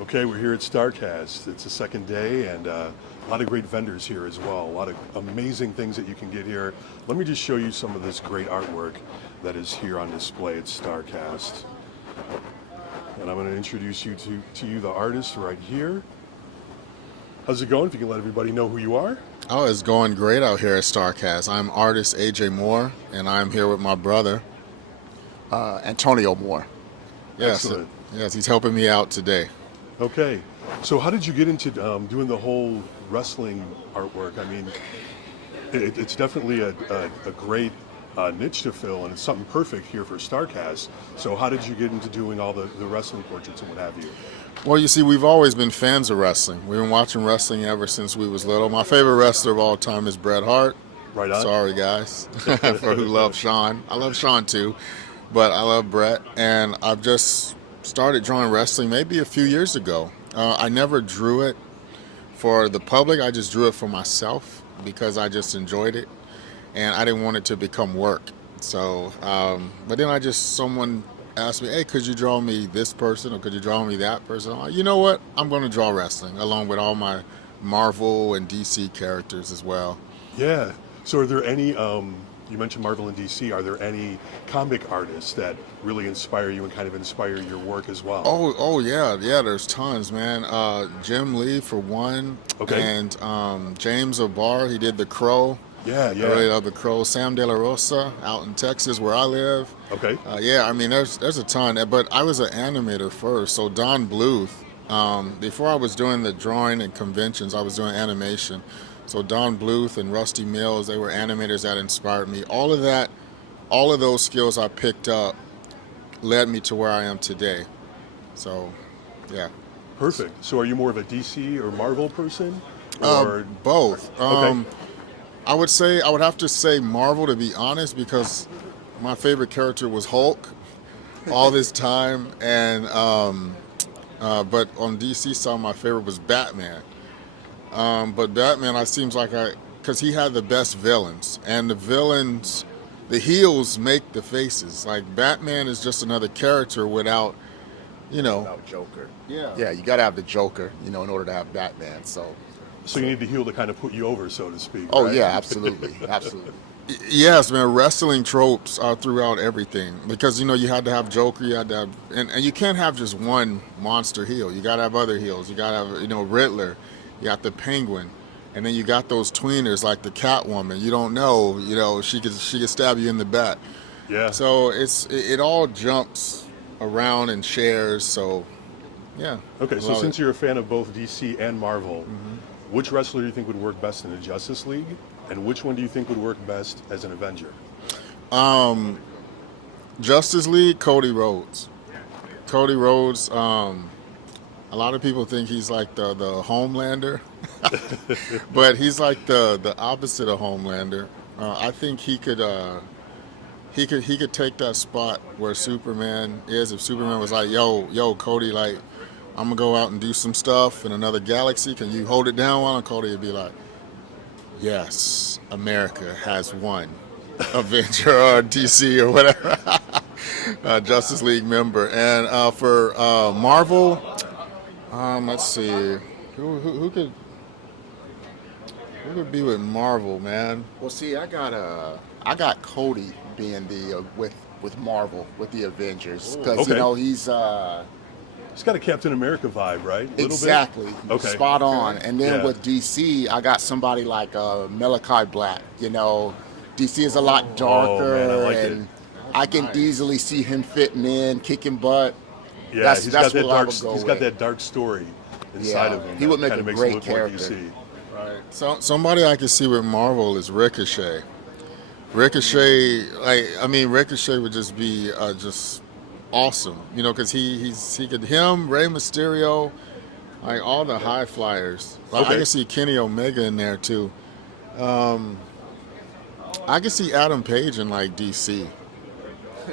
Okay, we're here at Starrcast. It's the second day, and a lot of great vendors here as well. A lot of amazing things that you can get here. Let me just show you some of this great artwork that is here on display at Starrcast. And I'm going to introduce you to you, the artist, right here. How's it going? If you can let everybody know who you are. Oh, it's going great out here at Starrcast. I'm artist AJ Moore, and I'm here with my brother. Antonio Moore. Yes, Excellent. yes, he's helping me out today. Okay, so how did you get into doing the whole wrestling artwork? I mean, it's definitely a great niche to fill, and it's something perfect here for Starrcast. So how did you get into doing all the wrestling portraits and what have you? Well, you see, we've always been fans of wrestling. We've been watching wrestling ever since we was little. My favorite wrestler of all time is Bret Hart. Right on. Sorry, guys, for who love Shawn. I love Shawn too, but I love Bret, and I've just started drawing wrestling maybe a few years ago. I never drew it for the public. I just drew it for myself because I just enjoyed it, and I didn't want it to become work. So, but then someone asked me, "Hey, could you draw me this person, or could you draw me that person?" I'm like, you know what? I'm going to draw wrestling along with all my Marvel and DC characters as well. Yeah. So are there any? You mentioned Marvel and DC. Are there any comic artists that really inspire you and kind of inspire your work as well? Oh yeah, yeah. There's tons, man. Jim Lee for one, Okay. and James O'Barr. He did The Crow. Yeah, I really yeah. love The Crow. Sam De La Rosa out in Texas, where I live. Okay. Yeah, I mean, there's a ton. But I was an animator first, so Don Bluth. Before I was doing the drawing and conventions, I was doing animation. So Don Bluth and Rusty Mills, they were animators that inspired me. All of that, all of those skills I picked up led me to where I am today. So, yeah. Perfect. So are you more of a DC or Marvel person, Uh, or Both. okay? I would have to say Marvel, to be honest, because my favorite character was Hulk all this time, and but on DC side, my favorite was Batman. But Batman, I seems like because he had the best villains, and the villains, the heels make the faces. Like Batman is just another character without, you know. Without Joker. Yeah. Yeah, you got to have the Joker, in order to have Batman. So you need the heel to kind of put you over, so to speak. Oh Right? yeah, absolutely, absolutely. Yes, man. Wrestling tropes are throughout everything because you had to have Joker, you had to have, and you can't have just one monster heel. You got to have other heels. You got to have Riddler. You got the Penguin, and then you got those tweeners like the Catwoman. You don't know, she could stab you in the back. Yeah. So it all jumps around and shares. So yeah. Okay. I So love since it. you're a fan of both DC and Marvel, which wrestler do you think would work best in the Justice League, and which one do you think would work best as an Avenger? Justice League, Cody Rhodes. Cody Rhodes. A lot of people think he's like the Homelander, but he's like the opposite of Homelander. I think he could take that spot where Superman is. If Superman was like, yo, Cody, like, I'm gonna go out and do some stuff in another galaxy. Can you hold it down while? And Cody would be like, yes, America has won. Avenger or DC or whatever, Justice League member. And for Marvel, let's see, who could be with Marvel, man? Well, see, I got Cody being the with Marvel with the Avengers because Okay. he's He's got a Captain America vibe, right? A little exactly bit. Okay. spot on. And then Yeah. with DC, I got somebody like Malachi Black. DC is a lot Oh man, I darker, like it. and I can Nice. easily see him fitting in, kicking butt. Yeah, That's he's that's got that what I dark. would go He's with. got that dark story inside Yeah, of him. he would make kind a of makes great him look more character. DC. Right. So somebody I can see with Marvel is Ricochet. Ricochet would just be just awesome, because he could Rey Mysterio, like all the high flyers. Like, I Okay. can see Kenny Omega in there too. I can see Adam Page in like DC.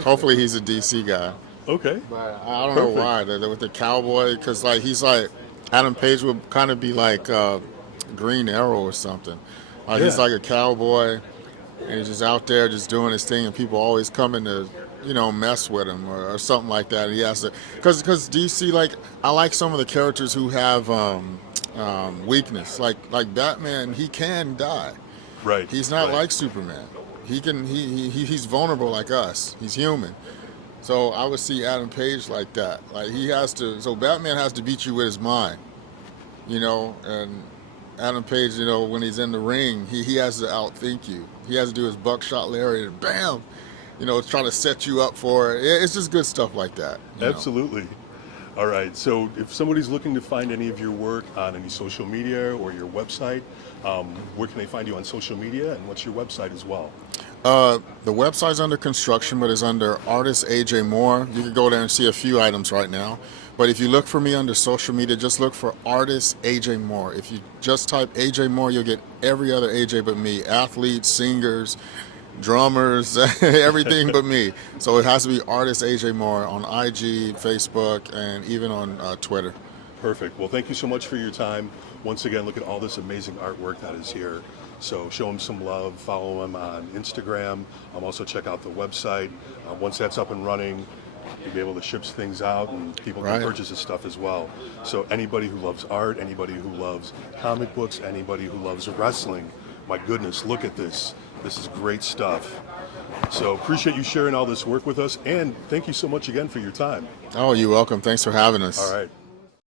Hopefully he's a DC guy. Okay. But I don't know Perfect. why with the cowboy, because like he's like Adam Page would kind of be like Green Arrow or something. He's Yeah. like a cowboy, and he's just out there just doing his thing, and people always coming to mess with him or something like that. He has to, because DC, like, I like some of the characters who have weakness, like Batman. He can die. Right. He's not right. like Superman. He's vulnerable like us. He's human. So I would see Adam Page like that. Like he has to. So Batman has to beat you with his mind, and Adam Page, when he's in the ring, he has to outthink you. He has to do his buckshot lariat and bam, trying to set you up for it. It's just good stuff like that. Absolutely. All right. So if somebody's looking to find any of your work on any social media or your website, where can they find you on social media, and what's your website as well? The website's under construction, but it's under Artist AJ Moore. You can go there and see a few items right now. But if you look for me under social media, just look for Artist AJ Moore. If you just type AJ Moore, you'll get every other AJ but me. Athletes, singers, drummers, everything but me. So it has to be Artist AJ Moore on IG, Facebook, and even on Twitter. Perfect. Well, thank you so much for your time. Once again, look at all this amazing artwork that is here. So show him some love, follow him on Instagram. Also check out the website. Once that's up and running, you'll be able to ship things out and people can Right. purchase his stuff as well. So anybody who loves art, anybody who loves comic books, anybody who loves wrestling, my goodness, look at this. This is great stuff. So appreciate you sharing all this work with us, and thank you so much again for your time. Oh, you're welcome. Thanks for having us. All right.